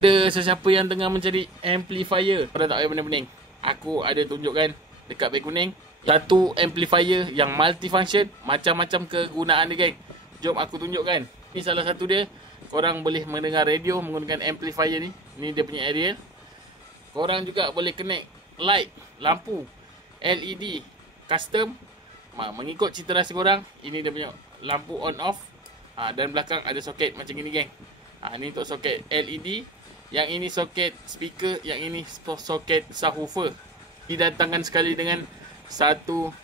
Ada sesiapa yang tengah mencari amplifier, korang tak payah pening-pening. Aku ada tunjukkan dekat beg kuning satu amplifier yang multifunction, macam-macam kegunaan dia, geng. Jom aku tunjukkan. Ni salah satu dia. Korang boleh mendengar radio menggunakan amplifier ni. Ni dia punya aerial. Korang juga boleh connect light, lampu LED custom, mengikut cita rasa korang. Ini dia punya lampu on off. Dan belakang ada soket macam ni, geng. Ni untuk soket LED. Yang ini soket speaker, yang ini soket subwoofer. Didatangkan sekali dengan satu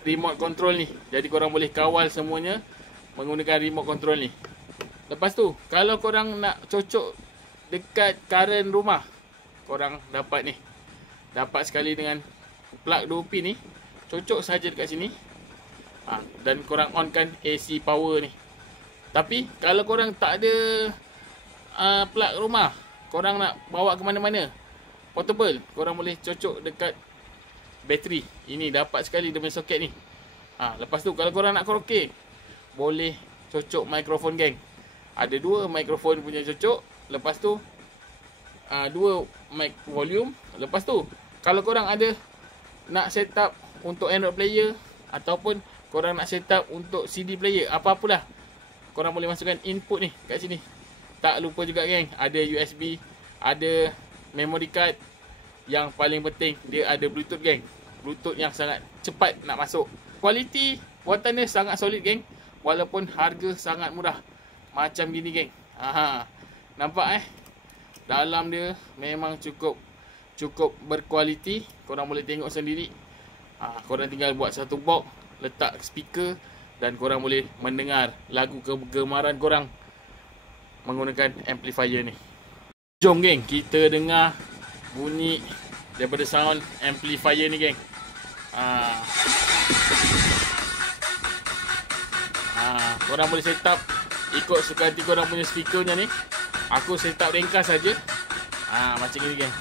remote control ni. Jadi korang boleh kawal semuanya menggunakan remote control ni. Lepas tu, kalau korang nak cocok dekat current rumah, korang dapat ni. Dapat sekali dengan plug 2 pin ni. Cocok saja dekat sini. Dan korang onkan AC power ni. Tapi kalau korang tak ada plug rumah, korang nak bawa ke mana-mana, portable, korang boleh cocok dekat bateri. Ini dapat sekali dia punya soket ni. Lepas tu kalau korang nak karaoke, boleh cocok mikrofon, geng. Ada dua mikrofon punya cocok. Lepas tu dua mic volume. Lepas tu kalau korang ada nak set up untuk Android player ataupun korang nak set up untuk CD player, apa-apalah, korang boleh masukkan input ni kat sini. Tak lupa juga, geng, ada USB, ada memory card. Yang paling penting dia ada Bluetooth, geng. Bluetooth yang sangat cepat nak masuk. Kualiti buatan dia sangat solid, geng. Walaupun harga sangat murah. Macam gini, geng. Nampak dalam dia memang cukup berkualiti. Korang boleh tengok sendiri. Korang tinggal buat satu box, letak speaker, dan korang boleh mendengar lagu kegemaran korang menggunakan amplifier ni. Jom, geng, kita dengar bunyi daripada sound amplifier ni, geng. Korang boleh set up ikut suka hati korang punya speakernya ni. Aku set up ringkas saja. Macam ni, geng.